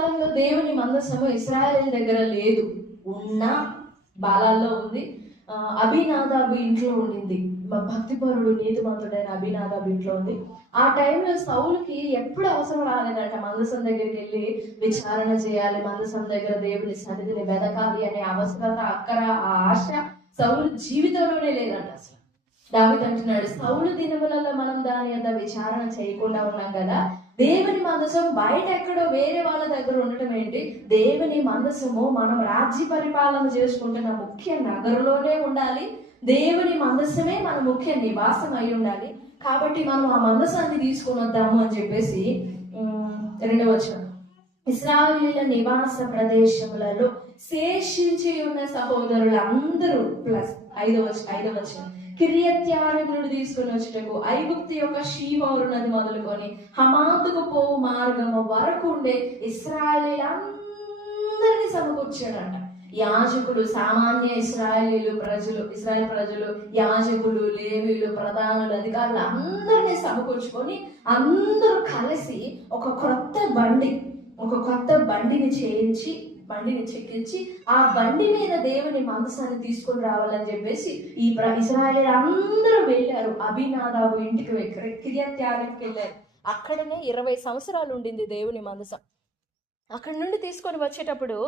కాలంలో దేవుని మందసము ఇశ్రాయేలు దగ్గర లేదు, ఉన్న బాలాల్లో ఉంది. అభినాదాబు ఇంట్లో ఉండింది. భక్తిపరుడు నీతిమంతుడైన అభినాదాబు ఇంట్లో ఉంది. ఆ టైంలో సౌలుకి ఎప్పుడు అవసరం రాలేదంట మందసం దగ్గరికి వెళ్ళి విచారణ చేయాలి, మందసం దగ్గర దేవుని సన్నిధిని వెదకాలి అనే అవసరత, అక్కర, ఆ ఆశ సౌలు జీవితంలోనే లేదంట. అసలు దావీదు అంటున్నాడు, సౌలు దినములలో మనం దాని అంత విచారణ చేయకుండా ఉన్నాం కదా, దేవుని మందసం బయట ఎక్కడో వేరే వాళ్ళ దగ్గర ఉండటం ఏంటి? దేవుని మందసము మనం రాజ్య పరిపాలన చేసుకుంటున్న ముఖ్య నగరులోనే ఉండాలి. దేవుని మందసమే మన ముఖ్య నివాసం అయి ఉండాలి. కాబట్టి మనం ఆ మందసాన్ని తీసుకుని వద్దాము అని చెప్పేసి 2వ వచనం, ఇశ్రాయేలీయుల నివాస ప్రదేశములలో శేషించి ఉన్న సహోదరులందరూ ప్లస్ 5వ వచనం, కిర్యత్యారీమును తీసుకుని వచ్చుటకు ఐగుప్తు యొక్క షీహోరు నది మొదలుకొని హమాతుకు పోవు మార్గము వరకు ఉండే ఇశ్రాయేలీయులందరినీ సమకూర్చాడంట. యాజకులు, సామాన్య ఇశ్రాయేలు ప్రజలు, యాజకులు, లేవీయులు, ప్రధానులు, అధికారులు అందరినీ సమకూర్చుకొని అందరూ కలిసి ఒక కొత్త బండిని చెక్కించి ఆ బండి మీద దేవుని మందసాన్ని తీసుకొని రావాలని చెప్పేసి ఈ ఇశ్రాయేలు అందరూ వెళ్ళారు. అభినాదాబు ఇంటికి కిర్యత్యారీముకి వెళ్ళారు. అక్కడనే 20 సంవత్సరాలు ఉండింది దేవుని మందసం. అక్కడి నుండి తీసుకొని వచ్చేటప్పుడు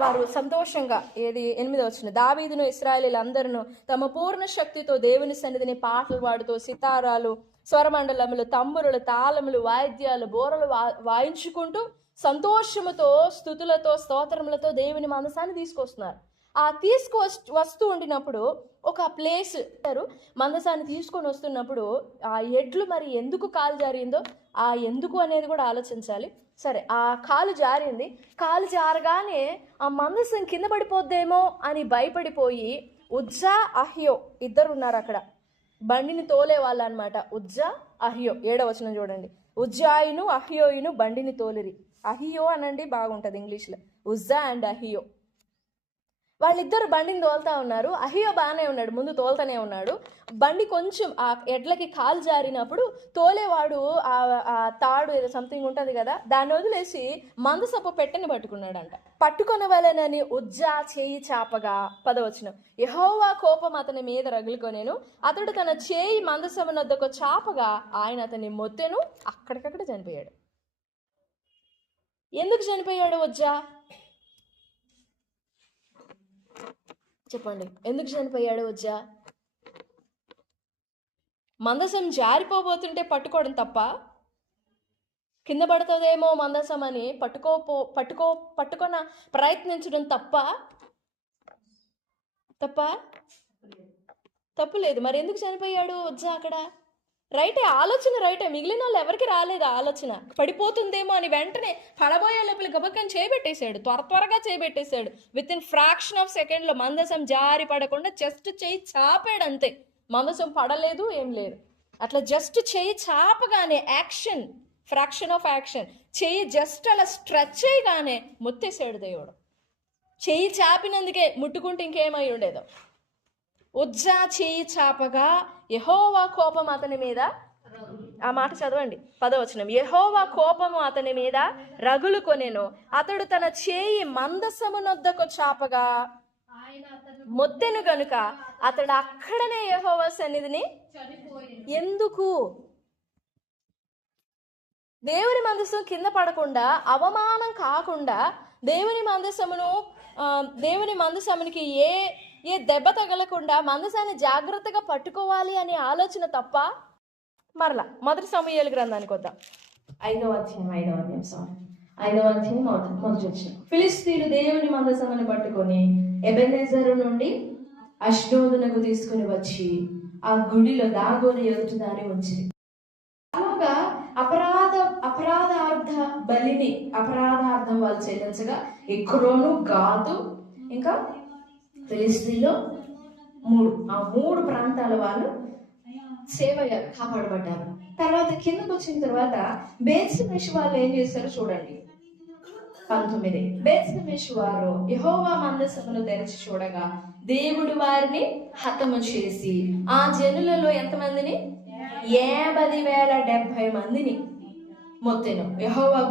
వారు సంతోషంగా 8వ వచనం, దావీదును ఇశ్రాయేలీయులందరూ తమ పూర్ణ శక్తితో దేవుని సన్నిధిని పాటలు పాడుతూ సితారాలు, స్వరమండలములు, తంబురులు, తాళములు, వాయిద్యాలు, బోరలు వాయించుకుంటూ సంతోషముతో, స్తుతులతో, స్తోత్రములతో దేవుని మందసాన్ని తీసుకొస్తున్నారు. ఆ వస్తూ ఉండినప్పుడు ఒక ప్లేస్ మందసాన్ని తీసుకొని వస్తున్నప్పుడు ఆ ఎడ్లు మరి ఎందుకు కాలు జారిందో, ఆ ఎందుకు అనేది కూడా ఆలోచించాలి. సరే, ఆ కాలు జారింది. కాలు జారగానే ఆ మందసం కింద పడిపోద్దేమో అని భయపడిపోయి ఉజ్జా, అహ్యో ఇద్దరు ఉన్నారు అక్కడ, బండిని తోలే వాళ్ళు అనమాట. ఉజ్జా, అహ్యో 7వ వచనం చూడండి. ఉజ్జాయును అహ్యోయును బండిని తోలిరి. అహియో అనండి, బాగుంటుంది ఇంగ్లీష్లో. ఉజ్జా అండ్ అహియో వాళ్ళిద్దరు బండిని తోలుతా ఉన్నారు. అహియో బాగానే ఉన్నాడు, ముందు తోలుతానే ఉన్నాడు. బండి కొంచెం ఆ ఎడ్లకి కాలు జారినప్పుడు తోలేవాడు ఆ తాడు ఏదో సంథింగ్ ఉంటుంది కదా, దాన్ని వదిలేసి మందసపు పెట్టెని పట్టుకున్నాడంట. పట్టుకొనవలెనని ఉజ్జా చేయి చాపగా 10వ వచనం, యెహోవా కోపం అతని మీద రగులుకొనెను, అతడు తన చేయి మందసమునొద్దకు చాపగా ఆయన అతన్ని మొత్తెను, అక్కడికక్కడ చనిపోయాడు. ఎందుకు చనిపోయాడు ఉజ్జా? చెప్పండి, ఎందుకు చనిపోయాడు ఉజ్జా? మందసం జారిపోబోతుంటే పట్టుకోవడం తప్ప, కింద పడుతుందేమో మందసం అని పట్టుకొన ప్రయత్నించడం తప్పు లేదు. మరి ఎందుకు చనిపోయాడు ఉజ్జా అక్కడ? రైటే, ఆలోచన రైటే. మిగిలిన వాళ్ళు ఎవరికి రాలేదు ఆలోచన, పడిపోతుందేమో అని. వెంటనే పడబోయే లోపల గబక్కని చేయబెట్టేశాడు, త్వరగా చేయబెట్టేశాడు. విత్ ఇన్ ఫ్రాక్షన్ ఆఫ్ సెకండ్లో మందసం జారి పడకుండా జస్ట్ చేయి చాపాడు అంతే. మందసం పడలేదు, ఏం లేదు. అట్లా జస్ట్ చేయి చాపగానే యాక్షన్, ఫ్రాక్షన్ ఆఫ్ యాక్షన్, చేయి జస్ట్ అలా స్ట్రెచ్ చేయగానే ముత్తేసాడు దేవుడు. చేయి చాపినందుకే, ముట్టుకుంటే ఇంకేమై ఉండేదో. ఉజ్జా చేయి చాపగా యెహోవా కోపం అతని మీద, ఆ మాట చదవండి 10వ వచనం, యెహోవా కోపము అతని మీద రగులుకొనెను, అతడు తన చేయి మందసమునొద్దకు చాపగా మొత్తెను గనుక అతడు అక్కడనే యెహోవా సన్నిధిని. ఎందుకు? దేవుని మందసం కింద పడకుండా, అవమానం కాకుండా, దేవుని మందసమునికి ఏ దెబ్బ తగలకుండా మందసాన్ని జాగ్రత్తగా పట్టుకోవాలి అనే ఆలోచన తప్ప. మరలా 1 సమూయేలు గ్రంథానికి వద్దాం. 5వ అధ్యాయం మొదటి వచనం, ఫిలిష్తీయులు దేవుని మందసమును పట్టుకొని ఎబెనెజరు నుండి అష్డోదునకు తీసుకుని వచ్చి ఆ గుడిలో దాగోని ఎదుట దాన్ని ఉంచి, అలాగా అపరాధార్థం వాళ్ళు చెల్లించగా ఎక్రోను, గాతు, ఇంకా ఫిలిష్తీయులు 3 ప్రాంతాల వాళ్ళు సేవయ్యారు, కాపాడబడ్డారు. తర్వాత కిందకు వచ్చిన తర్వాత బేత్షెమెషు వాళ్ళు ఏం చేశారో చూడండి. 19, బేత్షెమెషు వారు యెహోవా మందసమును తెరచి చూడగా దేవుడు వారిని హతము చేసి ఆ జనులలో ఎంతమందిని? 50,070 మందిని మొత్తెను. యెహోవా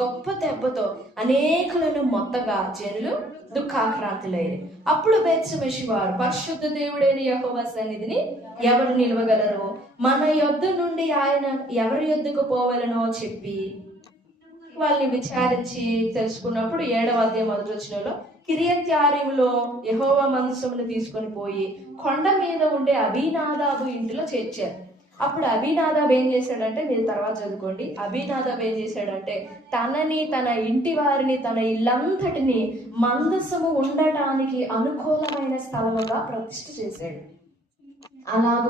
గొప్ప దెబ్బతో అనేకులను మొత్తగా జనులు దుఃఖాక్రాంతులయ్యారు. అప్పుడు బేత్షెమెషు వారు పరిశుద్ధ దేవుడైన యెహోవా సన్నిధిని ఎవరు నిలవగలరు, మన యొద్ద నుండి ఆయన ఎవరి యొద్దకు పోవలనో చెప్పి వాళ్ళని విచారించి తెలుసుకున్నప్పుడు 7వ అధ్యాయం 1వ వచనంలో కిరియత్యారీములో యెహోవా మందసమును తీసుకొని పోయి కొండ మీద ఉండే అబీనాదాబు ఇంటిలో చేర్చారు. అప్పుడు అబీనాదాబ్ ఏం చేశాడంటే, మీరు తర్వాత చదువుకోండి, అబీనాదాబ్ ఏం చేశాడంటే తనని, తన ఇంటి వారిని, తన ఇల్లంతటిని మందసము ఉండటానికి అనుకూలమైన స్థలముగా ప్రతిష్ఠ చేశాడు. అలాగ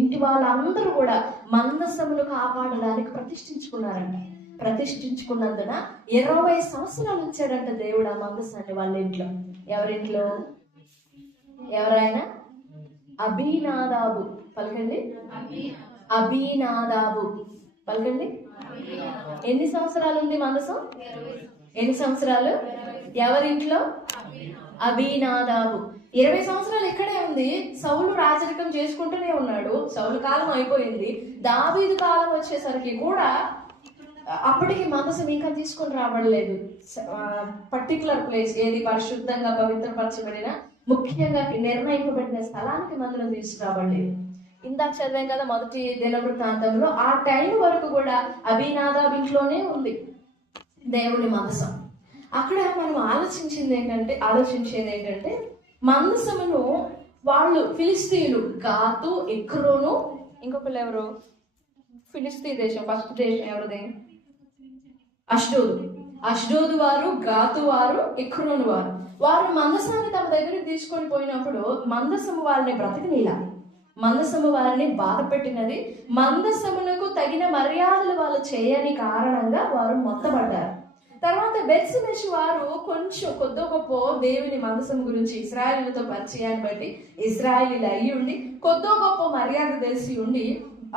ఇంటి వాళ్ళందరూ కూడా మందసమును కాపాడడానికి ప్రతిష్ఠించుకున్నందున 20 సంవత్సరాలు ఉంచాడంట దేవుడు ఆ మందసాన్ని వాళ్ళ ఇంట్లో. ఎవరింట్లో? ఎవరైనా? అబీనాదాబు. పలకండి, అబీనాదాబు. పలకండి. ఎన్ని సంవత్సరాలు ఉంది మందసం? ఎన్ని సంవత్సరాలు? ఎవరింట్లో? అబీనాదాబు. 20 సంవత్సరాలు ఇక్కడే ఉంది. సౌలు రాజరికం చేసుకుంటూనే ఉన్నాడు. సౌలు కాలం అయిపోయింది. దావీదు కాలం వచ్చేసరికి కూడా అప్పటికి మందసం ఇంకా తీసుకొని రాబడలేదు. పర్టికులర్ ప్లేస్ ఏది పరిశుద్ధంగా పవిత్రపరచబడిన, ముఖ్యంగా నిర్ణయింపబడిన స్థలానికి మందసం తీసుకురాబడలేదు. ఇందాక చదివాం కదా మొదటి దినవృత్తాంతంలో, ఆ టైం వరకు కూడా అబీనాదాబ్ ఇంట్లోనే ఉంది దేవుని మందసం. అక్కడ మనం ఆలోచించేది ఏంటంటే మందసమును వాళ్ళు ఫిలిస్తీన్లు, గాతు, ఎక్రోను, ఇంకొకరు ఎవరు? ఫిలిస్తీ దేశం ఫస్ట్ దేశం ఎవరిది? అష్డోదు వారు, గాతు వారు, ఎక్రోను వారు మందసాన్ని తమ దగ్గరికి తీసుకొని పోయినప్పుడు మందసము వారిని బ్రతికినీలా, మందసము వారిని బాధ పెట్టినది. మందసమునకు తగిన మర్యాదలు వాళ్ళు చేయని కారణంగా వారు మొత్తపడ్డారు. తర్వాత బేత్షెమెషు వారు కొంచెం కొద్ది గొప్ప దేవుని మందసం గురించి ఇశ్రాయేలుతో పరిచయాన్ని బట్టి ఇశ్రాయేలీలు అయ్యి ఉండి కొద్ది గొప్ప మర్యాద తెలిసి ఉండి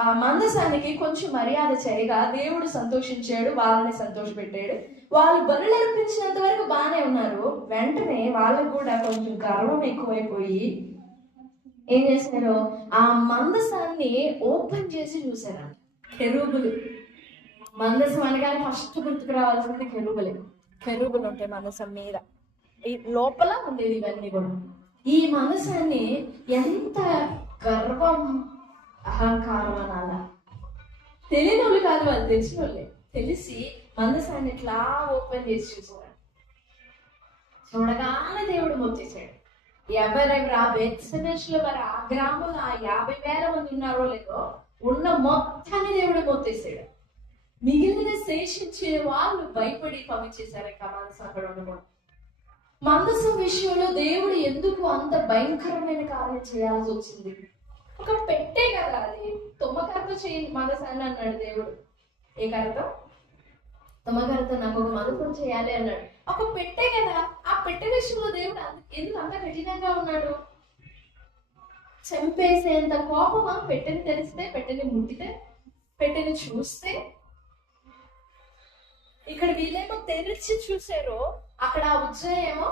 ఆ మందసానికి కొంచెం మర్యాద చేయగా దేవుడు సంతోషించాడు, వాళ్ళని సంతోషపెట్టాడు. వాళ్ళు బలులు అర్పించినంత వరకు బాగానే ఉన్నారు. వెంటనే వాళ్ళకు కూడా కొంచెం గర్వం ఎక్కువైపోయి ఏం చేశారు, ఆ మందసాన్ని ఓపెన్ చేసి చూసారు. కెరూబులు, మందసం అనగానే ఫస్ట్ గుర్తుకు రావాల్సింది కెరూబులు ఉంటాయి మందసం మీద. ఈ లోపల ఉండేది ఇవన్నీ కూడా. ఈ మందసాన్ని ఎంత గర్వం, అహంకారం అనాలా, తెలియని వాళ్ళు కాదు, వాళ్ళు తెలిసిన వాళ్ళే. తెలిసి మందసాన్ని ఇట్లా ఓపెన్ చేసి చూసారు. చూడగానే దేవుడు మొత్తేసాడు. ఎవరెవరు ఆ బేత్షెమెషులో మరి ఆ గ్రామంలో ఆ 50,000 మంది ఉన్నారో లేదో, ఉన్న మొత్తాన్ని దేవుడు మొత్తేసాడు. మిగిలిన శేషించే వాళ్ళు భయపడి పంపించేశారు. ఇంకా మందసం అక్కడ ఉండకూడదు. మందసం విషయంలో దేవుడు ఎందుకు అంత భయంకరమైన కార్యం చేయాల్సి వచ్చింది? ఒక పెట్టే కదా అది, తుమ్మకరతో చేయండి మందసాన్ని అన్నాడు దేవుడు. ఏ కరతో? తుమ్మకరతో నాకు ఒక మందసం చేయాలి అన్నాడు. ఒక పెట్టే కదా, ఆ పెట్టె విషయంలో దేవుడు ఎందుకు అంత కఠినంగా ఉన్నాడు? చంపేసేంత కోపమా పెట్టెని తెలిస్తే, పెట్టెని ముట్టితే, పెట్టెని చూస్తే? ఇక్కడ వీళ్ళేమో తెరిచి చూసారు, అక్కడ ఉజ్జయేమో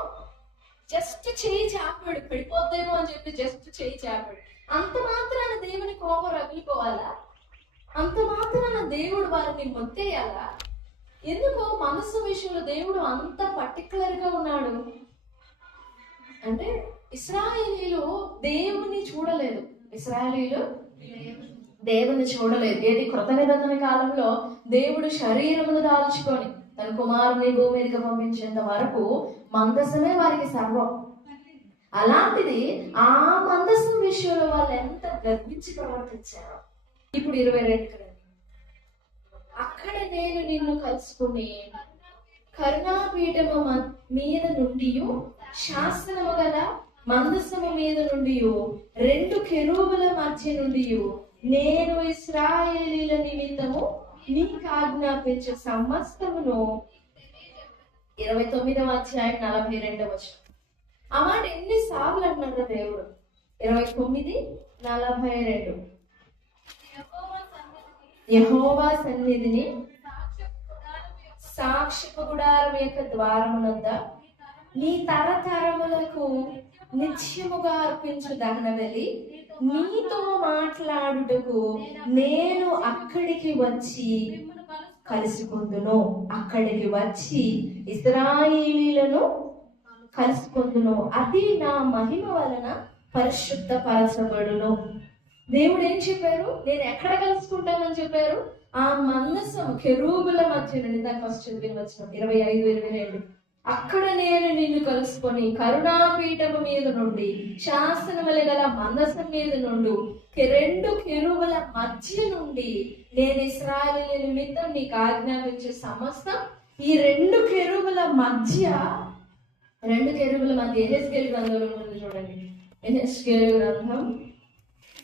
జస్ట్ చేయి చాపాడు, పడిపోద్దేమో అని చెప్పి జస్ట్ చేయి చాపాడు. అంత మాత్రాన దేవుని కోపం రగిలిపోవాలా? అంత మాత్రాన దేవుడు వారిని మొత్తేయాలా? ఎందుకు మనసు విషయంలో దేవుడు అంత పర్టికులర్ గా ఉన్నాడు అంటే, ఇశ్రాయేలీలు దేవుని చూడలేదు. ఏది కృత నిబంధన కాలంలో దేవుడు శరీరమును దాల్చుకొని తన కుమారుని భూమి మీదకి పంపించేంత వరకు మందసమే వారికి సర్వం. అలాంటిది ఆ మందసం విషయంలో వాళ్ళు ఎంత గర్వించి ప్రవర్తించారో. ఇప్పుడు 22 అక్కడ నేను నిన్ను కలుసుకుని కరుణాపీఠము మీద నుండి, శాసనము గల మందసము మీద నుండి, 2 కెరూబుల మధ్య నుండి నేను ఇశ్రాయేలీల నిమిత్తము నీకు ఆజ్ఞాపించే సమస్తమును. 29వ అధ్యాయం 42వ వచనం. ఆ మాట ఎన్నిసార్లు అన్నాడు దేవుడు? 29:42. యెహోవా సన్నిధిని సాక్షిపు గుడారం యొక్క ద్వారమునంద నీ తరతరములకు నిత్యముగా అర్పించు దహనబలి నీతో మాట్లాడుటకు నేను అక్కడికి వచ్చి కలుసుకుందును, అక్కడికి వచ్చి ఇశ్రాయేలీయులను కలుసుకుందును, అది నా మహిమ వలన పరిశుద్ధ పరచబడును. దేవుడు ఏం చెప్పారు? నేను ఎక్కడ కలుసుకుంటానని చెప్పారు? ఆ మందసం కెరూబుల మధ్య నుండి, దాని ఫస్ట్ చదివిన వచ్చిన 25-22, అక్కడ నేను నిన్ను కలుసుకొని కరుణాపీఠము మీద నుండి శాసనములు గల మందసం మీద నుండి 2 కెరూబుల మధ్య నుండి నేను ఇశ్రాయేలు నిమిత్తం నీకు ఆజ్ఞాపించే సమస్తం. ఈ 2 కెరూబుల మధ్య యెహెజ్కేలు గ్రంథంలో ఉంది చూడండి. యెహెజ్కేలు గ్రంథం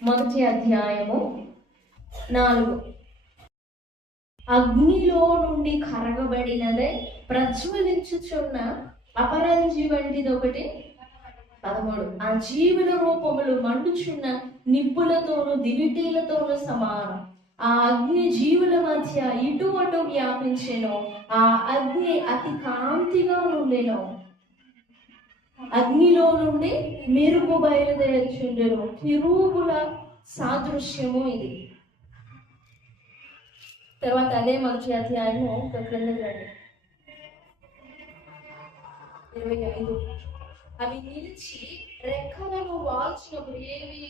1వ అధ్యాయము 4. అగ్నిలో నుండి కరగబడినదే ప్రజ్వలించుచున్న అపరంజి వంటిది ఒకటి 13. ఆ జీవుల రూపములు మండుచున్న నిప్పులతోనూ దివిటీలతోనూ సమానం. ఆ అగ్ని జీవుల మధ్య ఇటు అటు వ్యాపించెను. ఆ అగ్ని అతి కాంతిగా ఉండెను. అగ్నిలో నుండి మెరుపు బయలుదేరుచుండెను. కెరూబుల సాదృశ్యము ఇది. తర్వాత అదే 1వ అధ్యాయము క్రిందకి రండి, 25. అవి నిలిచి రెక్కలను వాల్చినప్పుడు, ఏవి?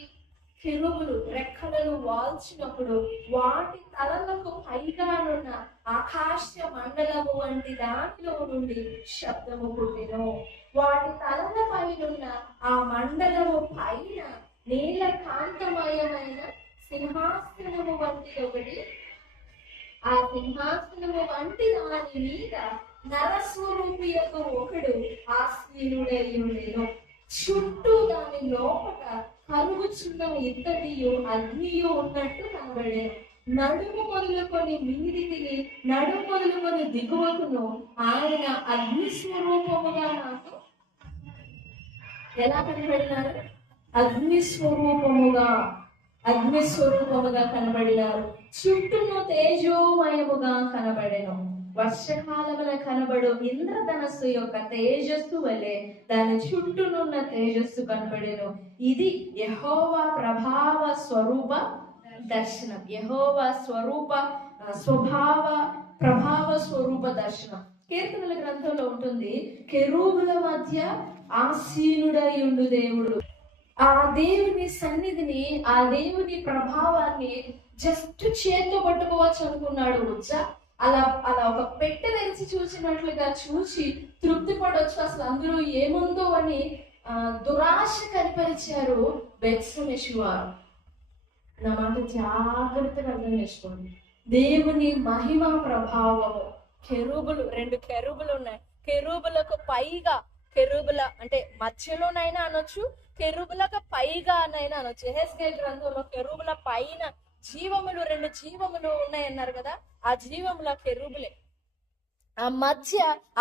కెరూబులు రెక్కలను వాల్చినప్పుడు వాటి తలలకు పైగానున్న ఆకాశ మండలము వంటి దానిలో నుండి శబ్దము పుట్టెను. వాటి తలల పైనున్న ఆ మండలము పైన నీల కాంతమయమైన సింహాసనము వంటిది ఒకటి. ఆ సింహాసనము వంటి దాని మీద నరస్వరూపియకు ఒకడు ఆసీనుడై ఉండెను. చుట్టూ దాని లోపల కరుగుచున్న ఇత్తడియు అగ్నియు ఉన్నట్టు కనబడేను. నడుము మొదలుకొని మీదికి, నడుము మొదలుకొని దిగువకును ఆయన అగ్ని స్వరూపముగా నాకు ఎలా కనబడినారు? అగ్ని స్వరూపముగా కనబడినారు. చుట్టూను తేజోమయముగా కనబడెను. వర్షకాలమున కనబడు ఇంద్రధనస్సు యొక్క తేజస్సు వలె దాని చుట్టూనున్న తేజస్సు కనబడెను. ఇది యెహోవా ప్రభావ స్వరూప దర్శనం. యెహోవా ప్రభావ స్వరూప దర్శనం. కీర్తనల గ్రంథంలో ఉంటుంది, కెరూబుల మధ్య ఆసీనుడై ఉండు దేవుడు. ఆ దేవుని సన్నిధిని, ఆ దేవుని ప్రభావాన్ని జస్ట్ చేత్తో పట్టుకోవచ్చు అనుకున్నాడు ఉజ్జా. అలా ఒక పెట్టె తెరిచి చూసినట్లుగా చూసి తృప్తి పడవచ్చు. అసలు అందులో ఏముందో అని దురాశ కనిపరిచారు బెత్షెమెషు వారు. నా మాట జాగ్రత్తగా అర్థం చేసుకోండి. దేవుని మహిమ ప్రభావము. కెరూబులు, 2 కెరూబులు ఉన్నాయి. కెరూబులకు పైగా, కెరూబుల అంటే మధ్యలోనైనా అనొచ్చు, కెరూబులకు పైగా అనైనా అనొచ్చు. యెహెజ్కేలు గ్రంథంలో కెరూబుల పైన జీవములు, 2 జీవములు ఉన్నాయన్నారు కదా, ఆ జీవముల కెరూబులే. ఆ మధ్య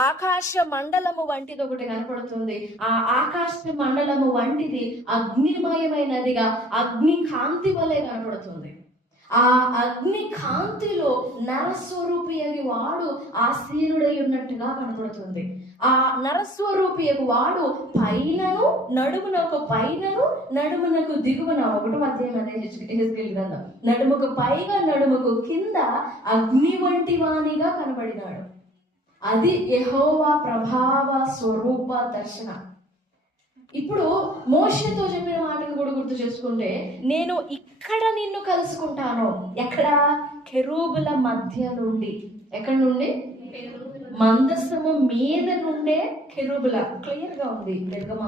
ఆకాశ మండలము వంటిది ఒకటి కనపడుతుంది. ఆ ఆకాశ మండలము వంటిది అగ్నిమయమైనదిగా, అగ్ని కాంతి వలె కనపడుతుంది. ఆ అగ్ని కాంతిలో నరస్వరూపి అని వాడు ఆసీనుడై ఉన్నట్టుగా కనపడుతుంది. ఆ నరస్వరూపి వాడు పైనను నడుమునకు పైనను నడుమునకు దిగువన, 1వ అధ్యాయం అదే యెహెజ్కేలు గ్రంథం, నడుముకు పైగా నడుముకు కింద అగ్ని వంటి వానిగా కనబడినాడు. అది యెహోవా ప్రభావ స్వరూప దర్శనం. ఇప్పుడు మోషేతో చెప్పిన మాటను కూడా గుర్తు చేసుకుంటే, నేను ఇక్కడ నిన్ను కలుసుకుంటాను. ఎక్కడ? కెరూబుల మధ్య నుండి. ఎక్కడి నుండి? మందసము మీద నుండే కెరూబుల. క్లియర్ గా ఉంది నిర్గమ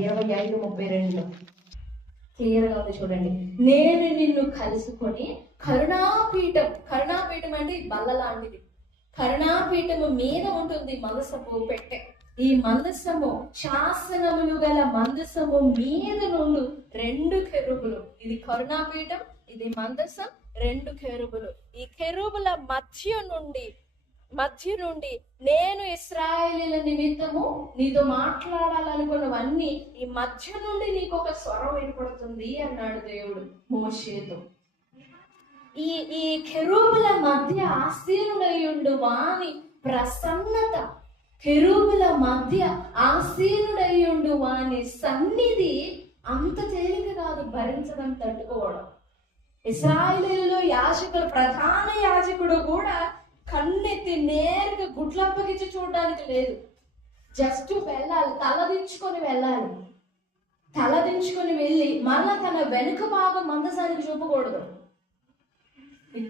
25-32 క్లియర్ గా ఉంది చూడండి. నేను నిన్ను కలుసుకొని కరుణాపీఠం అంటే బల్ల లాంటిది. కరుణాపీఠము మీద ఉంటుంది మందసపు పెట్టె. ఈ మందసము శాసనములు గల మందసము మీద నుండి 2 కెరూబులు. ఇది కరుణాపీఠం, ఇది మందసం, 2 కెరూబులు. ఈ కెరూబుల మధ్య నుండి నేను ఇశ్రాయేలీయుల నిమిత్తము నీతో మాట్లాడాలనుకున్నవన్నీ ఈ మధ్య నుండి నీకు ఒక స్వరం వినపడుతుంది అన్నాడు దేవుడు మోషేతో. ఈ కెరూబుల మధ్య ఆసీనుడయ్యుండు వాని ప్రసన్నత, కెరూబుల మధ్య ఆసీనుడయ్యుండు వాని సన్నిధి అంత తేలిక కాదు భరించడం, తట్టుకోవడం. ఇశ్రాయేలీయులలో యాజకుడు, ప్రధాన యాజకుడు కూడా కన్నెత్తి నేరుగా గుడ్లప్పగించి చూడడానికి లేదు. జస్ట్ వెళ్ళాలి, తలదించుకొని వెళ్ళాలి. తలదించుకొని వెళ్ళి మళ్ళా తన వెనుక భాగం మందసానికి చూపకూడదు.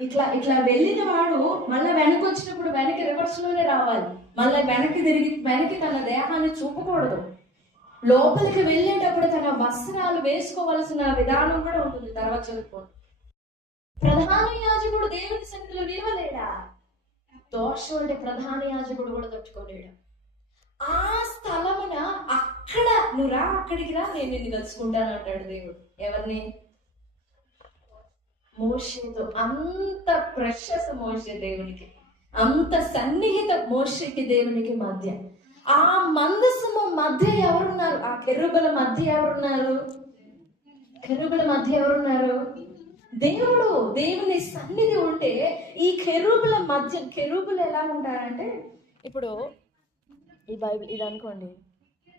ఇట్లా ఇట్లా వెళ్ళిన వాడు మళ్ళీ వెనక్కి వచ్చినప్పుడు వెనక్కి రివర్స్ లోనే రావాలి. మళ్ళీ వెనక్కి తన దేహాన్ని చూపకూడదు. లోపలికి వెళ్ళేటప్పుడు తన వస్త్రాలు వేసుకోవాల్సిన విధానం కూడా ఉంటుంది. తర్వాత చదువుకోండి. ప్రధాన యాజకుడు దేవుని సన్నిధిలో నిలవలేడా? దోషం అంటే ప్రధాన యాజకుడు కూడా తట్టుకోలేడు. ఆ స్థలమున అక్కడ నువ్వు రా, అక్కడికి రా, నేను నిన్ను కలుసుకుంటాను అంటాడు దేవుడు. ఎవరిని? మోషేతో. అంత ప్రెషస్ మోషే దేవునికి, అంత సన్నిహిత మోషేకి దేవునికి మధ్య. ఆ మందసము మధ్య ఎవరున్నారు? ఆ కెరూబుల మధ్య ఎవరున్నారు? కెరూబుల మధ్య ఎవరున్నారు? దేవుడు. దేవుని సన్నిధి ఉంటే ఈ కెరూబుల మధ్య, కెరూబులు ఎలా ఉంటారంటే, ఇప్పుడు ఈ బైబిల్ ఇది అనుకోండి,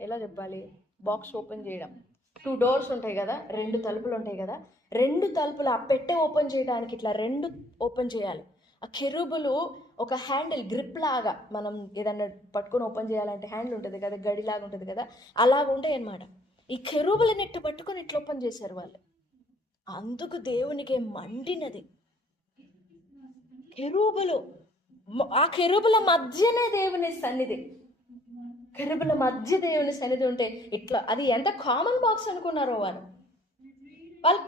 ఎలా చెప్పాలి, బాక్స్ ఓపెన్ చేయడం, 2 doors ఉంటాయి కదా, 2 తలుపులు ఉంటాయి కదా, 2 తలుపులు ఆ పెట్టె ఓపెన్ చేయడానికి ఇట్లా 2 ఓపెన్ చేయాలి. ఆ కెరూబులు ఒక హ్యాండిల్, గ్రిప్ లాగా, మనం ఏదన్నా పట్టుకొని ఓపెన్ చేయాలంటే హ్యాండిల్ ఉంటుంది కదా, గడిలాగా ఉంటుంది కదా, అలాగ ఉంటాయి అన్నమాట. ఈ కెరూబులని ఇట్లా పట్టుకొని ఇట్లా ఓపెన్ చేశారు వాళ్ళు. అందుకు దేవునికి మండినది. కెరూబులు, ఆ కెరూబుల మధ్యనే దేవుని సన్నిధి. కెరూబుల మధ్య దేవుని సన్నిధి ఉంటే ఇట్లా, అది ఎంత కామన్ బాక్స్ అనుకున్నారో వాళ్ళు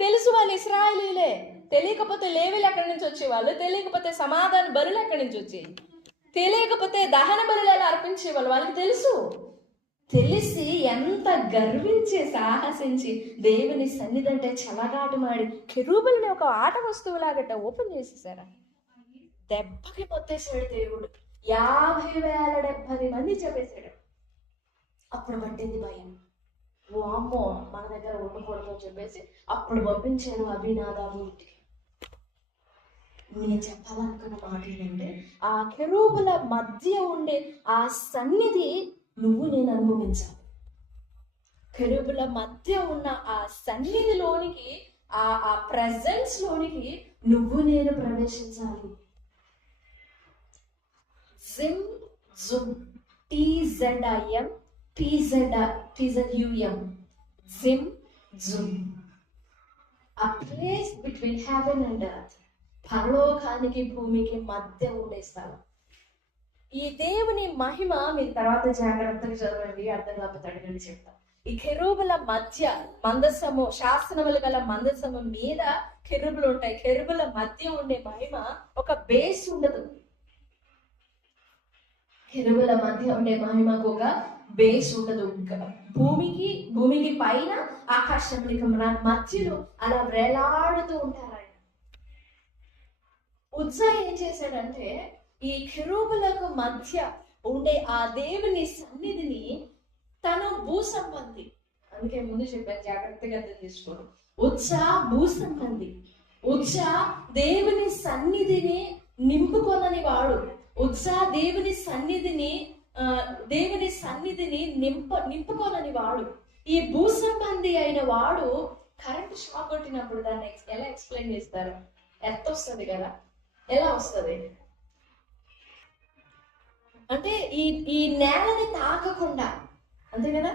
తెలుసు, వాళ్ళు ఇశ్రాయేలీలే. తెలియకపోతే లేవీలు ఎక్కడి నుంచి వచ్చేవాళ్ళు, తెలియకపోతే సమాధాన బలులు ఎక్కడి నుంచి వచ్చేవి, తెలియకపోతే దహన బలులు ఎలా అర్పించేవాళ్ళు వాళ్ళకి తెలుసు. తెలిసి ఎంత గర్వించి సాహసించి దేవుని సన్నిధి అంటే చెలగాటమాడి కెరూబుల్ని ఒక ఆట వస్తువులాగట ఓపెన్ చేసేసారా. దెబ్బకి పొత్తేసాడు దేవుడు. 50,070 మంది చెప్పేశాడు. అప్పుడు పట్టింది భయం. ఓ అమ్మో, మన దగ్గర ఉండకూడదు అని చెప్పేసి అప్పుడు పంపించారు అభినాదాబు ఇంటికి. నేను చెప్పాలనుకున్న మాట ఏంటంటే, ఆ కెరూబుల మధ్య ఉండే ఆ సన్నిధి నువ్వు నేను అనుభవించాలి. కెరూబుల మధ్య ఉన్న ఆ సన్నిధిలోనికి, ఆ ప్రెజెన్స్ లోనికి నువ్వు నేను ప్రవేశించాలి. జిమ్ జుమ్, TZIM TZUM, జిమ్ జుమ్, a place between heaven and earth. పరలోకానికి భూమికి మధ్య ఉండే స్థలం. ఈ దేవుని మహిమ మీరు తర్వాత జాగ్రత్తగా చదవండి, అర్థం కాకపోతే అడగండి, చెప్తా. ఈ కెరూబుల మధ్య మందసము, శాసనములు గల మందసము మీద కెరూబులు ఉంటాయి. కెరూబుల మధ్య ఉండే మహిమ ఒక బేస్ ఉండదు. కెరూబుల మధ్య ఉండే మహిమకు ఒక బేస్ ఉండదు. భూమికి పైన ఆకాశమునికి మధ్యలో అలా వేలాడుతూ ఉంటారు ఆయన. ఉజ్జా ఏం చేశాడంటే, ఈ కెరూబులకు మధ్య ఉండే ఆ దేవుని సన్నిధిని తను భూసంబంధి, అందుకే ముందు చెప్పాను, జాగ్రత్తగా అర్థం చేసుకోండి. ఉజ్జా భూసంబంధి. ఉజ్జా దేవుని సన్నిధిని నింపుకొనని వాడు. ఉజ్జా దేవుని సన్నిధిని నింపుకోనని వాడు. ఈ భూసంబంధి అయిన వాడు కరెంట్ షాక్ కొట్టినప్పుడు దాన్ని ఎలా ఎక్స్ప్లెయిన్ చేస్తారు? ఎర్త్ వస్తుంది కదా, ఎలా వస్తుంది అంటే ఈ నేలని తాకకుండా, అంతే కదా,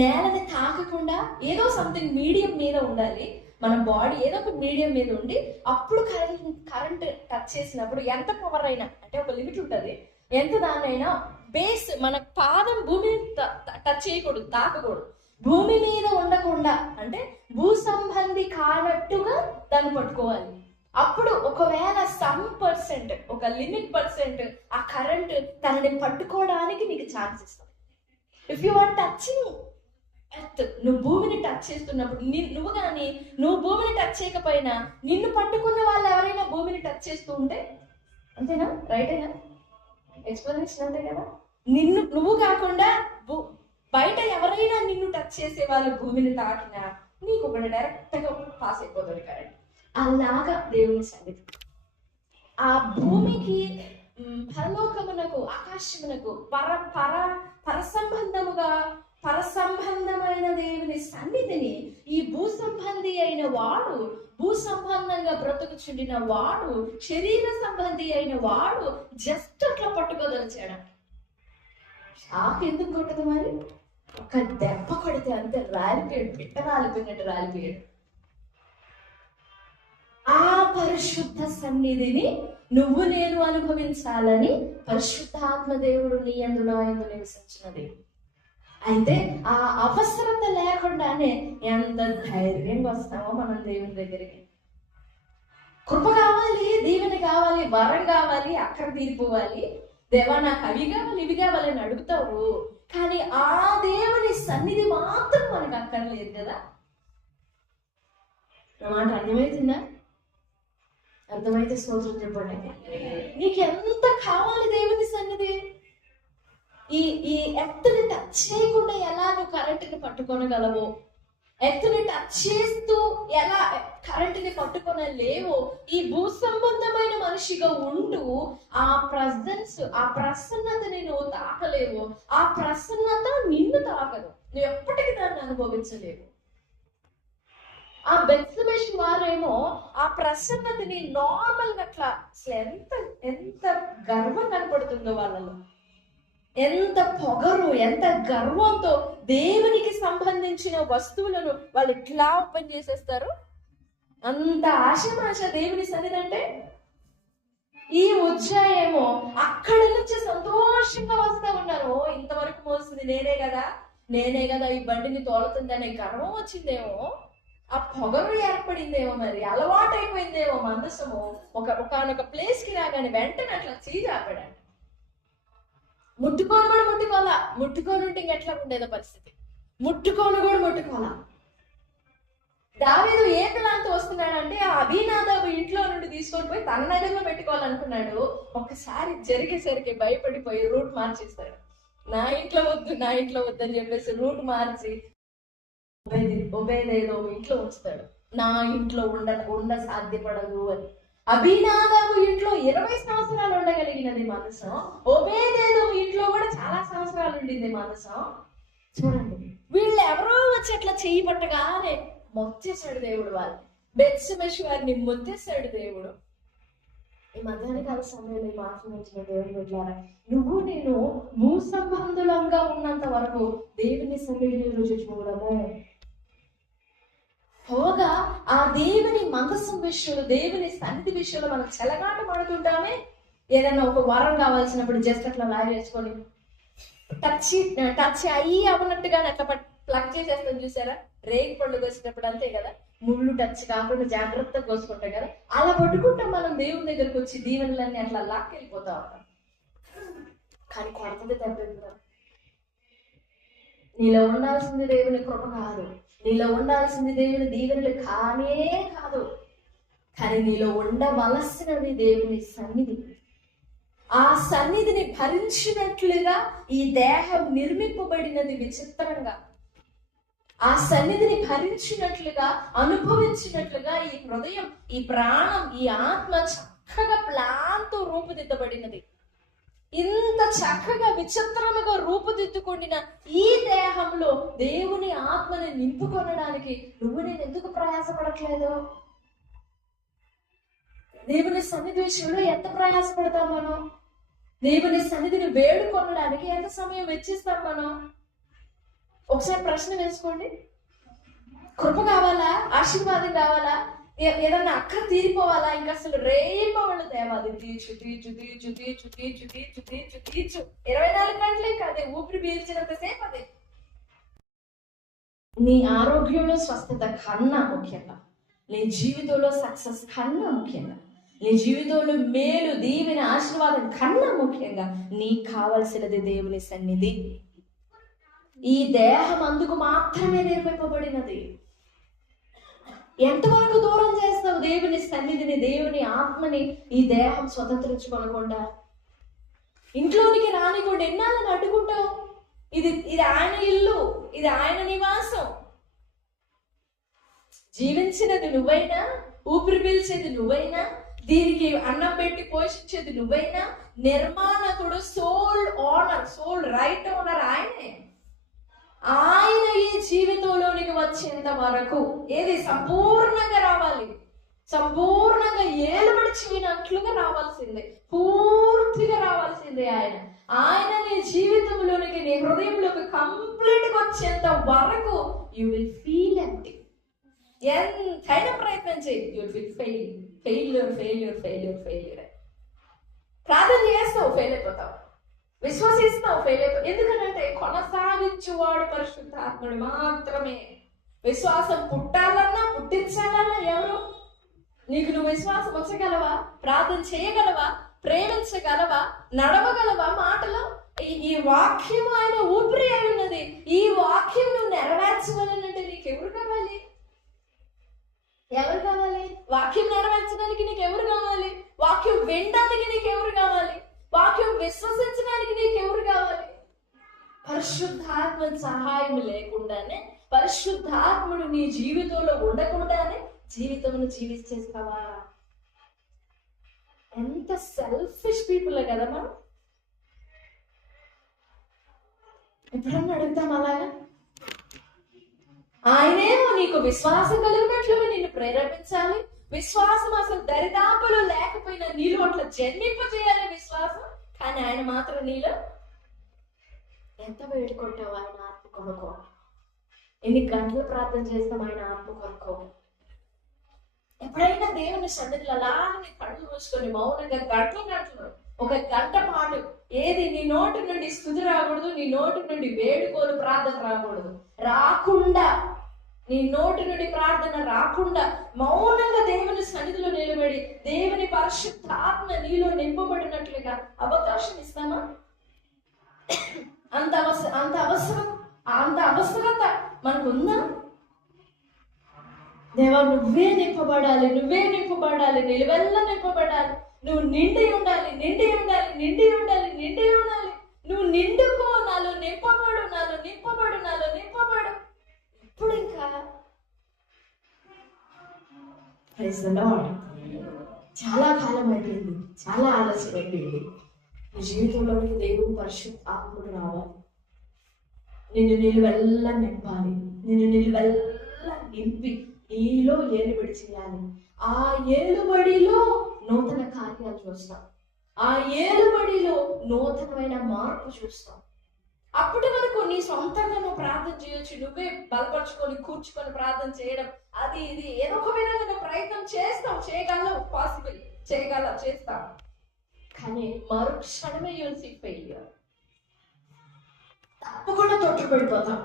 నేలని తాకకుండా ఏదో సంథింగ్ మీడియం మీద ఉండాలి. మన బాడీ ఏదో ఒక మీడియం మీద ఉండి అప్పుడు కరెంట్ టచ్ చేసినప్పుడు ఎంత పవర్ అయినా, అంటే ఒక లిమిట్ ఉంటుంది, ఎంత దానైనా బేస్ మన పాదం భూమిని టచ్ చేయకూడదు, తాకకూడదు. భూమి మీద ఉండకుండా, అంటే భూ సంబంధి కానట్టుగా దాన్ని పట్టుకోవాలి. అప్పుడు ఒకవేళ %, ఒక లిమిట్ % ఆ కరెంట్ తనని పట్టుకోవడానికి నీకు ఛాన్స్ ఇస్తుంది. If you are touching earth, నువ్వు భూమిని టచ్ చేస్తున్నప్పుడు, నువ్వు భూమిని టచ్ చేయకపోయినా నిన్ను పట్టుకున్న వాళ్ళు ఎవరైనా భూమిని టచ్ చేస్తూ ఉంటే, అంతేనా? రైటేనా? ఎక్స్ప్లెనేషన్ అంతే కదా. నువ్వు కాకుండా బయట ఎవరైనా నిన్ను టచ్ చేసే వాళ్ళు భూమిని తాకినా నీకు ఒకటి డైరెక్ట్ గా పాస్ అయిపోతుంది కరెంట్. అలాగా దేవుని సన్నిధి ఆ భూమికి, పరలోకమునకు, ఆకాశమునకు పరసంబంధమైన దేవుని సన్నిధిని ఈ భూ సంబంధి అయిన వాడు, భూ సంబంధంగా బ్రతుకుచుండిన వాడు, శరీర సంబంధి అయిన వాడు జస్ట్ అట్లా పట్టుకోదలిచాడు. షాక్ ఎందుకు కొట్టదు మరి? ఒక దెబ్బ కొడితే అంతే రాలిపోయాడు, బిడ్డ రాలిపోయినట్టు రాలిపోయాడు. ఆ పరిశుద్ధ సన్నిధిని నువ్వు నేను అనుభవించాలని పరిశుద్ధాత్మ దేవుడు నీ యందు నా యందు నివసించినది. అయితే ఆ అవసరత లేకుండానే ఎంత ధైర్యంగా వస్తామో మనం దేవుని దగ్గరికి. కృప కావాలి, దీవెన కావాలి, వరం కావాలి, అక్కడ తీరిపోవాలి, దేవా నాకు అవి కావాలి ఇవి కావాలి అని అడుగుతావు. కానీ ఆ దేవుని సన్నిధి మాత్రం మనకు అక్కర్లేదు కదా. నా మాట అర్థమవుతుందా? అర్థమైతే స్తోత్రం చెప్పండి. నీకు ఎంత కావాలి దేవుని సన్నిధి? ఈ ఎత్తుని టచ్ చేయకుండా ఎలా నువ్వు కరెంటుని పట్టుకోనగలవో, ఎత్తుని టచ్ చేస్తూ ఎలా కరెంటుని పట్టుకోనలేవో, ఈ భూ సంబంధమైన మనిషిగా ఉంటూ ఆ ప్రెజెన్స్, ఆ ప్రసన్నతని నువ్వు తాకలేవు. ఆ ప్రసన్నత నిన్ను తాకదు, నువ్వు ఎప్పటికీ దాన్ని అనుభవించలేవు. ఆ బెత్లెహేము వారేమో ఆ ప్రసన్నతని నార్మల్ గా అట్లా అసలు ఎంత గర్వం కనపడుతుందో వాళ్ళలో, ఎంత పొగరు, ఎంత గర్వంతో దేవునికి సంబంధించిన వస్తువులను వాళ్ళు ఇట్లా ఓపెన్ చేసేస్తారు. అంత ఆశమాష దేవుని సన్నిధి అంటే. ఈ ఉజ్జాయేమో అక్కడ నుంచి సంతోషంగా వస్తా ఉన్నారు. ఇంతవరకు మోస్తుంది నేనే కదా ఈ బండిని తోలుతుందనే గర్వం వచ్చిందేమో, ఆ పొగరు ఏర్పడిందేమో, మరి అలవాటు అయిపోయిందేమో మందసము. ఒకనొక ప్లేస్ కి రాగానే వెంటనే అట్లా చీజాపడాడు. ముట్టుకోని ఉంటే ఇంకెట్లా ఉండేదో పరిస్థితి. ముట్టుకోలా. దావీదు ఏ ప్లాన్తో వస్తున్నాడంటే ఆ అబీనాదాబు ఇంట్లో నుండి తీసుకొని పోయి తన నగరంలో పెట్టుకోవాలనుకున్నాడు. ఒకసారి జరిగేసరికి భయపడిపోయి రూట్ మార్చేస్తాడు. నా ఇంట్లో వద్దు అని చెప్పేసి రూట్ మార్చి ఒబేదేదో ఇంట్లో ఉంచుతాడు. నా ఇంట్లో ఉండ సాధ్యపడదు అని. అబీనాదాబు ఇంట్లో 20 సంవత్సరాలు ఉండగలిగినది మనసం. ఒబేదేదో ఇంట్లో కూడా చాలా సంవత్సరాలు ఉండింది మనసం. చూడండి, వీళ్ళు ఎవరో వచ్చి అట్లా చెయ్యి పట్టగానే మొత్తేశాడు దేవుడు. వాళ్ళు బెత్షెమెషు వారిని మొత్తేశాడు దేవుడు. ఈ మధ్యాహ్న కాల సమయంలో ఈ మాట్లాడించిన దేవుని బిడ్డలారా, నువ్వు నేను భూ సంబంధులంగా ఉన్నంత వరకు దేవుని సన్నిధిని రుచి చూడము. పోగా ఆ దేవుని మందసం విషయంలో, దేవుని సన్నిధి విషయంలో మనం చెలగాట పడుతుంటామే. ఏదైనా ఒక వరం కావాల్సినప్పుడు జస్ట్ అట్లా లారీ వేసుకొని టచ్ అయ్యి అవనట్టుగానే అట్లా ప్లగ్ చేసేస్తాం చూసారా? రేగి పండుగ వచ్చేటప్పుడు అంతే కదా, ముళ్ళు టచ్ కాకుండా జాగ్రత్తగా కోసుకుంటాం కదా. అలా పట్టుకుంటాం మనం దేవుని దగ్గరకు వచ్చి దీవెనలన్నీ అట్లా లాక్కెళ్ళిపోతా ఉంటాం. కానీ కొడతది తప్పిపోతాం. నీలో ఉండాల్సింది దేవుని కృప కాదు, నీలో ఉండాల్సింది దేవుని దీవెనలు కానే కాదు, కానీ నీలో ఉండవలసినవి దేవుని సన్నిధి. ఆ సన్నిధిని భరించినట్లుగా ఈ దేహం నిర్మింపబడినది విచిత్రంగా. ఆ సన్నిధిని భరించినట్లుగా, అనుభవించినట్లుగా ఈ హృదయం, ఈ ప్రాణం, ఈ ఆత్మ చక్కగా ప్లాన్తో రూపుదిద్దబడినది. ఇంత చక్కగా విచిత్రముగా రూపుదిద్దుకొండిన ఈ దేహంలో దేవుని ఆత్మని నింపుకొనడానికి నువ్వు నేను ఎందుకు ప్రయాసపడట్లేదు? దేవుని సన్నిధి విషయంలో ఎంత ప్రయాసపడతాం మనం? దేవుని సన్నిధిని వేడుకొనడానికి ఎంత సమయం వెచ్చిస్తాం మనం? ఒకసారి ప్రశ్న వేసుకోండి. కృప కావాలా? ఆశీర్వాదం కావాలా? ఏదన్నా అక్కడ తీరిపోవాలా? ఇంకా అసలు రేపవళ్ళు తేవాలి. తీర్చు 24 గంటలే కాదే, ఊపిరి పీల్చినంతసేపు అదే. నీ ఆరోగ్యంలో స్వస్థత కన్నా ముఖ్యంగా, నీ జీవితంలో సక్సెస్ కన్నా ముఖ్యంగా, నీ జీవితంలో మేలు, దీవెన, ఆశీర్వాదం కన్నా ముఖ్యంగా నీకు కావలసినది దేవుని సన్నిధి. ఈ దేహం అందుకు మాత్రమే నిర్మింపబడినది. ఎంతవరకు దూరం చేస్తావు దేవుని సన్నిధిని, దేవుని ఆత్మని? ఈ దేహం స్వతంత్రించుకోనకుండా, ఇంట్లోనికి రానికుండా ఎన్నాళ్ళని అడ్డుకుంటావు? ఇది ఆయన ఇల్లు, ఇది ఆయన నివాసం. జీవించినది నువ్వైనా, ఊపిరి పీల్చేది నువ్వైనా, దీనికి అన్నం పెట్టి పోషించేది నువ్వైనా, నిర్మాణకుడు, సోల్ రైట్ ఓనర్ ఆయనే. ఆయన ఈ జీవితంలోనికి వచ్చేంత వరకు ఏది సంపూర్ణంగా రావాలి, సంపూర్ణంగా ఏలుబడి చేయనట్లుగా రావాల్సిందే, పూర్తిగా రావాల్సిందే. ఆయన నీ జీవితంలోనికి, నీ హృదయంలోకి కంప్లీట్ గా వచ్చేంత వరకు యు విల్ ఫీల్ ఎంప్టీ. ఎంతైనా ప్రయత్నం చేయి, you will fail. Failure failure failure failure. ప్రార్థన చేస్తావు, ఫెయిల్ అయిపోతావు. విశ్వసిస్తావు, ఫెయిల్ అయిపోతావు. ఎందుకంటే కొనసాగించువాడు పరిశుద్ధాత్ముడు మాత్రమే. విశ్వాసం పుట్టాలన్నా పుట్టించాలన్నా ఎవరు? నీకు నువ్వు విశ్వాసం ఉంచగలవా? ప్రార్థన చేయగలవా? ప్రేమించగలవా? నడవగలవా? మాటలో ఈ వాక్యం ఆయన ఊపిరి అయి ఉన్నది. ఈ వాక్యం నువ్వు నెరవేర్చవాలంటే నీకు ఎవరు కావాలి? ఎవరు కావాలి? వాక్యం నెరవేర్చడానికి నీకు ఎవరు కావాలి? వాక్యం వినడానికి నీకు ఎవరు కావాలి? వాక్యం విశ్వసించడానికి నీకు ఎవరు కావాలి? పరిశుద్ధాత్మ సహాయం లేకుండానే, పరిశుద్ధాత్ముడు నీ జీవితంలో ఉండకుండానే జీవితంలో జీవించేస్తావా? ఎంత సెల్ఫిష్ పీపుల్ కదా మనం. ఎప్పుడన్నా అడుగుతాం అలాగా? ఆయనేమో నీకు విశ్వాసం కలిగినట్లుగా నిన్ను ప్రేరేపించాలి. విశ్వాసం అసలు దరిదాపులో లేకపోయినా నీలో అట్లా జన్మింపజేయాలి విశ్వాసం. కానీ ఆయన మాత్రం నీలో ఎంత వేడుకుంటావు ఆయన ఆత్మ కొనుక్కో. ఎన్ని గంటలు ప్రార్థన చేస్తాం ఆయన ఆత్మ కొనుక్కో. ఎప్పుడైనా దేవుని సన్నిధిలో అలా నీ కళ్ళు మూసుకొని మౌనంగా గంటలు ఒక గంట పాటు ఏది నీ నోటి నుండి స్తుతి రాకూడదు, నీ నోటి నుండి వేడుకోలు ప్రార్థన రాకూడదు, రాకుండా నీ నోటి నుండి ప్రార్థన రాకుండా మౌనంగా దేవుని సన్నిధిలో నిలబడి దేవుని పరిశుద్ధాత్మ నీలో నింపబడినట్లుగా అవకాశం ఇస్తామా? అంత అవసరత మనకుందా? దేవా నువ్వే నింపబడాలి, నువ్వే నింపబడాలి, నిలువెల్లా నింపబడాలి. నువ్వు నిండి ఉండాలి, నిండి ఉండాలి, నిండి ఉండాలి, నిండి ఉండాలి. నువ్వు నిండుకో, నాలో నింపబడు, నాలో నింపబడు, నాలో నింపబడు. ఇప్పుడు ఇంకా చాలా కాలం అయిపోయింది, చాలా ఆలస్యం అయిపోయింది. నీ జీవితంలోకి దేవుని పరిశుద్ధాత్ముడు రావాలి. నిన్ను నిలువెల్లా నింపాలి, నిన్ను నిలువెల్లా నింపి నీలో ఏలుబడి చేయాలి. ఆ ఏలుబడిలో నూతన కార్యాలు చూస్తాం, ఆ ఏలుబడిలో నూతనమైన మార్పు చూస్తాం. అప్పటి వరకు నీ సొంతంగా నువ్వు ప్రార్థన చేయొచ్చు, నువ్వే బలపరుచుకొని కూర్చుకొని ప్రార్థన చేయడం, అది ఇది ఏదో ఒక విధంగా నువ్వు ప్రయత్నం చేస్తావు, చేయగలవు, పాసిబుల్ చేయగలవు, చేస్తావు. కానీ మరుక్షణమే యూల్ సీ ఫెయిల్యూర్. తప్పకుండా తొట్టుపడిపోతాం.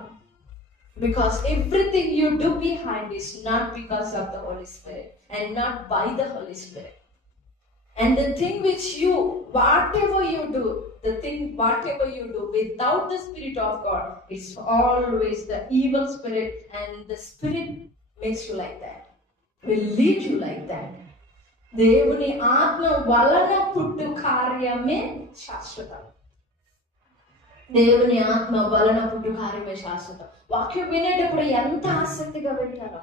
Because everything you do behind is not because of the Holy Spirit and not by the Holy Spirit. And the thing which you, whatever you do without the Spirit of God, it's always the evil spirit, and the Spirit makes you like that, will lead you like that. దేవుని ఆత్మ వలన పుట్టు కార్యమే శాశ్వతం. దేవుని ఆత్మ వలన పుట్టు కార్యమే శాశ్వతం. వాక్యం వినేటప్పుడు ఎంత ఆసక్తిగా వింటారో,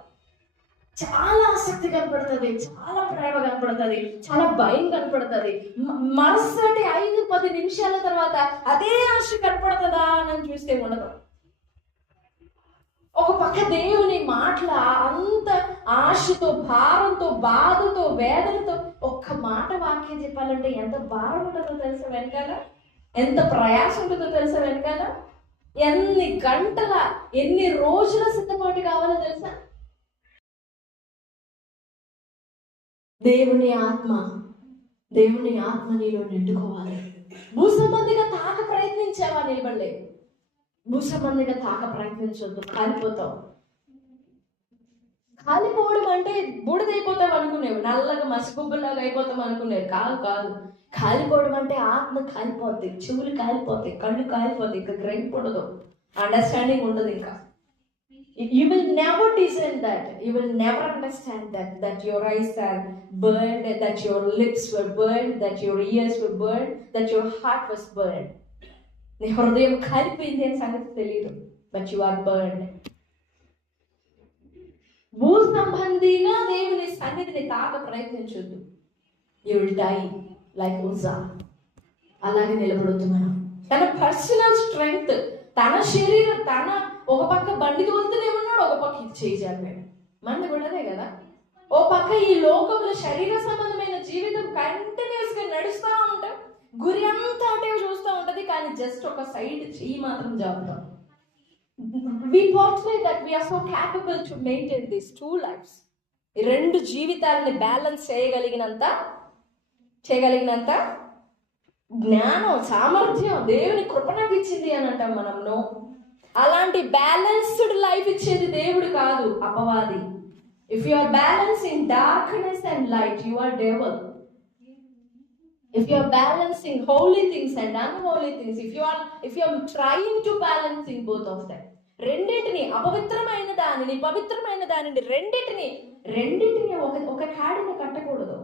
చాలా ఆసక్తి కనపడుతుంది, చాలా ప్రేమ కనపడుతుంది, చాలా భయం కనపడుతుంది. మరుసటి 5-10 నిమిషాల తర్వాత అదే ఆశ కనపడుతుందా అని చూస్తే ఉండదు. ఒక పక్క దేవుని మాటల అంత ఆశతో, భారంతో, బాధతో, వేదనతో ఒక్క మాట వాక్యం చెప్పాలంటే ఎంత భారం ఉంటుందో తెలుసా వెనకాల, ఎంత ప్రయాసం ఉంటుందో తెలుసా వెనకాల, ఎన్ని గంటల ఎన్ని రోజుల సిద్ధపాటు కావాలో తెలుసా. దేవుని ఆత్మ నీలో నిండుకోవాలి. భూ సంబంధిగా తాక ప్రయత్నించావా? నిలబడలేదు. భూ సంబంధిగా తాక ప్రయత్నించొద్దు, కాలిపోతావు. కాలిపోవడం అంటే బూడిదైపోతావు అనుకునేవి, నల్లగా మసిగుబ్బులాగా అయిపోతాం అనుకునేవి. కాదు. కాలిపోవడం అంటే ఆత్మ కాలిపోతాయి, చెవులు కాలిపోతాయి, కళ్ళు కాలిపోతాయి, ఇంకా గ్రహింపు ఉండదు, అండర్స్టాండింగ్ ఉండదు. ఇంకా you will never discern that, you will never understand that your eyes are burned, that your lips were burned, that your ears were burned, that your heart was burned. నీ హృదయం కాలిపోయింది అని సంగతి తెలియదు, but you are burned. భూ సంబంధిగా దేవుని సన్నిధిని తాక ప్రయత్నించొద్దు. You will die like Uzzah. అలాగే నిలబడొద్దు మనం. తన పర్సనల్ స్ట్రెంగ్త్, తన శరీరం, తన ఒక పక్క బండి తోలుతూనే ఉన్నాడు, ఒక పక్క ఇది చేయి చెప్పాడు. మంది కూడా అదే కదా. ఓ పక్క ఈ లోకంలో శరీర సంబంధమైన జీవితం కంటిన్యూస్ గా నడుస్తూ ఉంటాం, గురి అంతా అటే చూస్తూ ఉంటది, కానీ జస్ట్ ఒక సైడ్ చెయ్యి మాత్రం జాపుతాం. We portray that we are so capable to maintain these two lives. ఈ రెండు జీవితాలని బ్యాలెన్స్ చేయగలిగినంత జ్ఞానం, సామర్థ్యం దేవుని కృప నాకు ఇచ్చింది అని అంటాం మనం. అలాంటి బ్యాలెన్స్డ్ లైఫ్ ఇచ్చేది దేవుడు కాదు, అపవాది. If you are balancing darkness and light, you are devil. If you are balancing holy things and unholy things, if you are trying to balancing both of them, రెండింటిని, అపవిత్రమైన దానిని పవిత్రమైన దానిని రెండింటిని ఒక కాడిని కట్టకూడదు,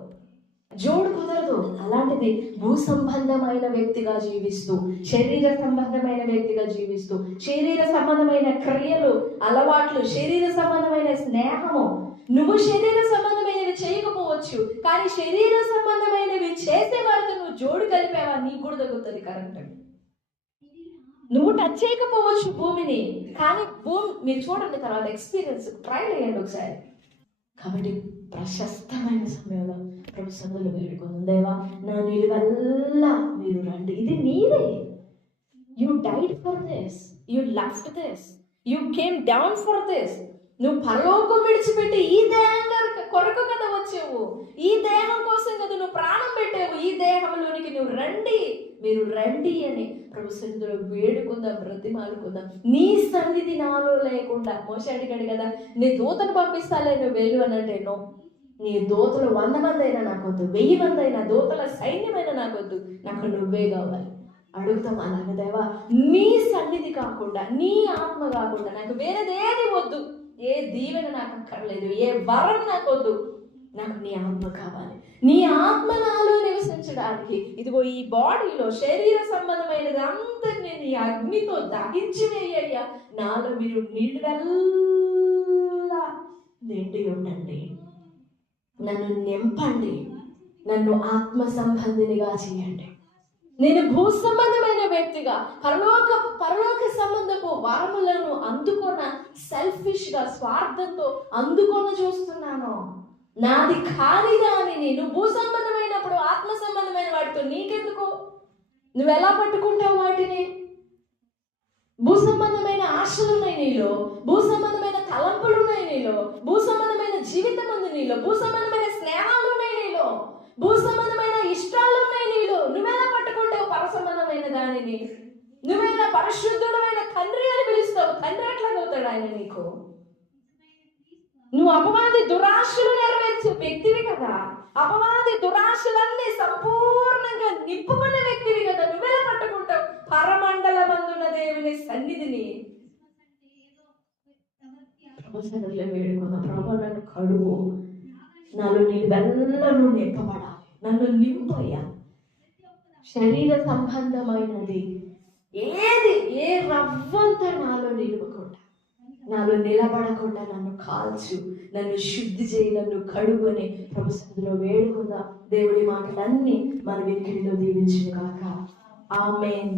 జోడు కుదరదు. అలాంటిది భూ సంబంధమైన వ్యక్తిగా జీవిస్తూ, శరీర సంబంధమైన వ్యక్తిగా జీవిస్తూ, శరీర సంబంధమైన క్రియలు, అలవాట్లు, శరీర సంబంధమైన స్నేహము. నువ్వు శరీర సంబంధమైనవి చేయకపోవచ్చు, కానీ శరీర సంబంధమైనవి చేసే వారితో నువ్వు జోడు కలిపావా, నీకు కూడా తగ్గుతుంది కరెక్ట్. నువ్వు టచ్ చేయకపోవచ్చు భూమిని, కానీ భూమి మీరు చూడండి, తర్వాత ఎక్స్పీరియన్స్ ట్రైల్ అయ్యండి ఒకసారి. కాబట్టి ప్రశస్తమైన సమయంలో ప్రభు సన్నిధిలో వేడుకుందాం. దేవా, నా నిలువెల్లా మీరు రండి, ఇది నీదే. You died for this, you loved this, you came down for this. నువ్వు పరలోకం విడిచిపెట్టి ఈ దేహం కొరకు కదా వచ్చావు, ఈ దేహం కోసం కదా నువ్వు ప్రాణం పెట్టావు, ఈ దేహంలోనికి నువ్వు రండి, మీరు రండి అని ప్రభు సన్నిధిలో వేడుకుందాం, బ్రతిమాలుకుందాం. నీ సన్నిధి నాలో లేకుండా, మోషే అడిగాడు కదా, నీ దూతను పంపిస్తాలే నువ్వు వెళ్ళు అని అంటే, నో, నీ దూతలు 100 మంది అయినా నాకొద్దు, 1000 మంది అయినా, దూతల సైన్యమైనా నాకొద్దు, నాకు నువ్వే కావాలి. అడుగుతాం అలాగే, దేవా నీ సన్నిధి కాకుండా, నీ ఆత్మ కాకుండా నాకు వేరేదేది వద్దు, ఏ దీవెన నాకు అక్కర్లేదు, ఏ వరం నాకు వద్దు, నాకు నీ ఆత్మ కావాలి. నీ ఆత్మ నాలో నివసించడానికి ఇదిగో ఈ బాడీలో శరీర సంబంధమైనది అంతటిని నీ అగ్నితో దహించి వేయ్యా, నాలో మీరు నీళ్ళల్లా నిండి ఉండండి, నన్ను నింపండి, నన్ను ఆత్మ సంబంధినిగా చేయండి. నేను భూ సంబంధమైన వ్యక్తిగా పరలోక సంబంధపు వరములను అందుకొన సెల్ఫిష్ గా, స్వార్థంతో అందుకొన చూస్తున్నాను. నాది కానిదా అని నేను భూ సంబంధమైనప్పుడు ఆత్మ సంబంధమైన వాటితో నీకెందుకు? నువ్వు ఎలా పట్టుకుంటావు వాటిని? భూ సంబంధమైన ఆశలున్నాయి నీలో, భూ సంబంధమైన తలంపులున్నాయి నీలో, భూ సంబంధమైన జీవితం ఉంది నీలో, భూ సంబంధమైన స్నేహాలు ఉన్నాయి నీలో, భూ సంబంధమైన ఇష్టాలు ఉన్నాయి నీలో. నువ్వెలా పట్టుకుంటావు పర సంబంధమైన దానిని? నువ్వెలా పరిశుద్ధుడమైన తండ్రి అని పిలుస్తావు? తండ్రి ఎట్లాగవుతాడు ఆయన నీకు? నువ్వు అపవాది దురాశలు నెరవేర్చే వ్యక్తివి కదా, అపవాది దురాశలన్నీ సంపూర్ణంగా నింపుకునే వ్యక్తివి కదా. నువ్వెలా పట్టుకుంటావు పరమండలమందున దేవుని సన్నిధిని? వేడుకున్న ప్రభు, నన్ను కడుగు, నాలో నీళ్ళను నింపబడాలి, నన్ను నింపయ్యా. శరీర సంబంధమైనది ఏది, ఏ రవ్వంత నాలో నిలవకుండా, నాలో నిలబడకుండా నన్ను కాల్చు, నన్ను శుద్ధి చేయి, నన్ను కడుగుని ప్రభు సన్నిధిలో వేడుకుందాం. దేవుడి మాటలన్నీ మన వినికిడిలో దీవించును గాక. ఆమేన్.